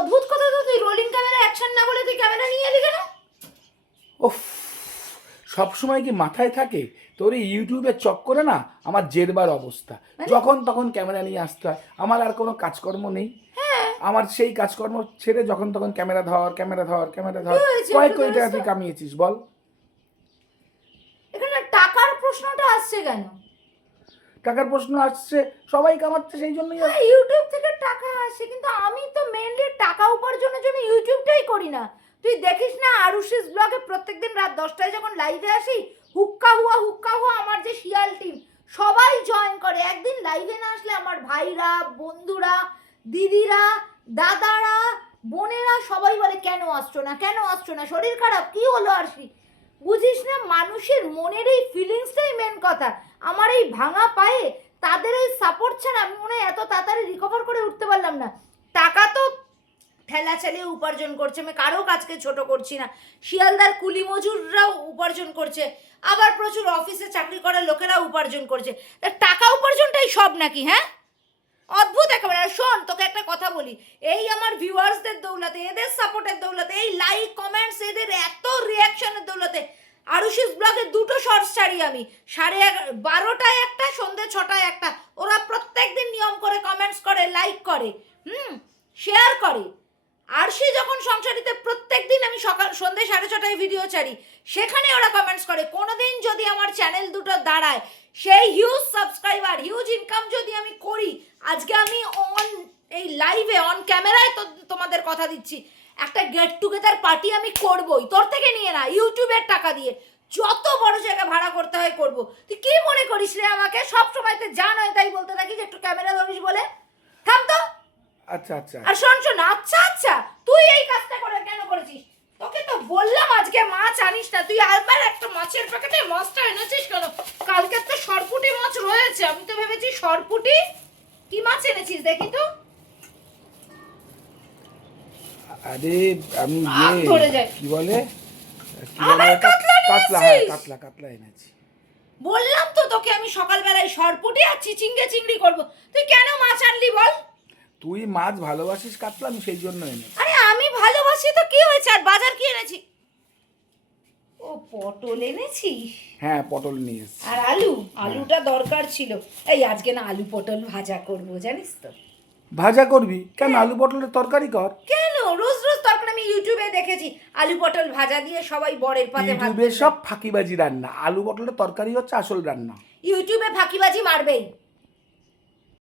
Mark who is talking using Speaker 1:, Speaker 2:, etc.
Speaker 1: অদ্ভুত কথা তো তুই রোলিং ক্যামেরা অ্যাকশন না বলে তুই ক্যামেরা নিয়ে এলি কেন?
Speaker 2: ওফ সবসময় কি মাথায় থাকে? তোর এই ইউটিউবের চক্করে না আমার জেরবার অবস্থা। যখন তখন ক্যামেরা নিয়ে আসতে হয়। আমার আর কোনো কাজকর্ম নেই। আমার সেই কাজকর্ম ছেড়ে যখন তখন ক্যামেরা ধর ক্যামেরা ধর ক্যামেরা ধর।
Speaker 1: কি হয়েছে?
Speaker 2: কয়েক কোটি টাকা তুই কামিয়েছিস বল।
Speaker 1: এখানে টাকার প্রশ্নটা আসছে কেন?
Speaker 2: টাকার প্রশ্ন আসছে সবাই কামাচ্ছে সেই জন্যই
Speaker 1: হ্যাঁ ইউটিউব থেকে টাকা আসে কিন্তু আমি তো মেনলি টাকা উপার্জনের জন্য ইউটিউবটাই করি না। তুই দেখিস না আরুষিস ব্লগে প্রত্যেকদিন রাত দশটায় যখন লাইভে আসি, হুক্কা হুয়া হুক্কা হুয়া আমার যে শিয়াল টিম সবাই জয়েন করে। একদিন লাইভে না আসলে আমার ভাইরা, বন্ধুরা, দিদিরা, দাদারা, বোনেরা সবাই বলে, কেন আসছো না, কেন আসছো না? শরীর খারাপ, কি হলো আরশি? বুঝিস না, মানুষের মনের এই ফিলিংসটাই মেন কথা। আমার এই ভাঙা পায়ে তাদের এই সাপোর্ট ছাড়া আমি মনে হয় এত তাড়াতাড়ি রিকভার করে উঠতে ঠেলা চালিয়ে উপার্জন করছে, আমি কারও কাজকে ছোট করছি না। শিয়ালদার কুলি মজুররাও উপার্জন করছে, আবার প্রচুর অফিসে চাকরি করা লোকেরা উপার্জন করছে। তা টাকা উপার্জনটাই সব নাকি হ্যাঁ? অদ্ভুত একেবারে। শোন, তোকে একটা কথা বলি, এই আমার ভিউয়ার্সদের দৌলতে, এদের সাপোর্টের দৌলতে, এই লাইক কমেন্টস এদের এত রিয়াকশনের দৌলতে আরুষিস ব্লগে দুটো শর্টস ছাড়ি আমি। সাড়ে এগারো বারোটায় একটা সন্ধ্যে ছটায় একটা। ওরা প্রত্যেক দিন নিয়ম করে কমেন্টস করে লাইক করে, হুম? শেয়ার করে। আরশি যখন সংসারিতে প্রত্যেক দিন আমি সকাল, সন্ধ্যে সাড়ে ছটায় ভিডিও ছাড়ি, সেখানে ওরা কমেন্টস করে, কোনোদিন যদি আমার চ্যানেল দুটো দাঁড়ায়, সেই হিউজ সাবস্ক্রাইবার হিউজ ইনকাম যদি আমি করি, আজকে আমি অন এই লাইভে অন ক্যামেরায় তো তোমাদের কথা দিচ্ছি, একটা গেট টুগেদার পার্টি আমি করবই, তোর থেকে নিয়ে না, ইউটিউবের টাকা দিয়ে, যত বড় জায়গা ভাড়া করতে হয় করব। তুই কি মনে করিস রে আমাকে? সব সময় তো জান হয় তাই বলতে থাকি, যে একটু ক্যামেরা ধরিস বলে? থাম তো!
Speaker 2: আচ্ছা আচ্ছা।
Speaker 1: আর শোন শোন আচ্ছা আচ্ছা তুই এই কাজটা করে কেন করেছিস? তোকে তো বললাম আজকে মাছ আনিস না। তুই আবার একটা মাছের প্যাকেটে মাছটা এনেছিস কেন? কালকে তো সরপুটি মাছ রয়েছে। আমি তো ভেবেছি সরপুটি। কি মাছ এনেছিস দেখি তো?
Speaker 2: আরে আমি ইয়ে। কি বলে?
Speaker 1: কাতলা
Speaker 2: হ্যাঁ কাতলা কাতলা এনেছি।
Speaker 1: বললাম তো তোকে আমি সকালবেলায় সরপুটি আর চিচিঙ্গে চিংড়ি করব। তুই কেন মাছ আনলি বল?
Speaker 2: তুই মাছ ভালোবাসিস কাতলা আমি সেই জন্য এনেছি।
Speaker 1: আরে আমি ভালোবাসি তো কি হয়েছে? আর বাজার কি এনেছি? ও পটল এনেছি
Speaker 2: হ্যাঁ পটল নিয়ে এসছি।
Speaker 1: আর আলু? আলুটা দরকার ছিল। এই আজকে না আলু পটল ভাজা করব জানিস তো।
Speaker 2: ভাজা করবি? কেন
Speaker 1: হ্যাঁ।
Speaker 2: আলু পটলের তরকারি কর।
Speaker 1: কেন? রোজ রোজ তরকারি আমি ইউটিউবে দেখেছি। আলু পটল ভাজা দিয়ে সবাই বরের পাতে ভাত
Speaker 2: ইউটিউবে সব ফাঁকিবাজি রান্না। আলু পটলের তরকারি হচ্ছে আসল রান্না।
Speaker 1: ইউটিউবে ফাঁকিবাজি মারবেই।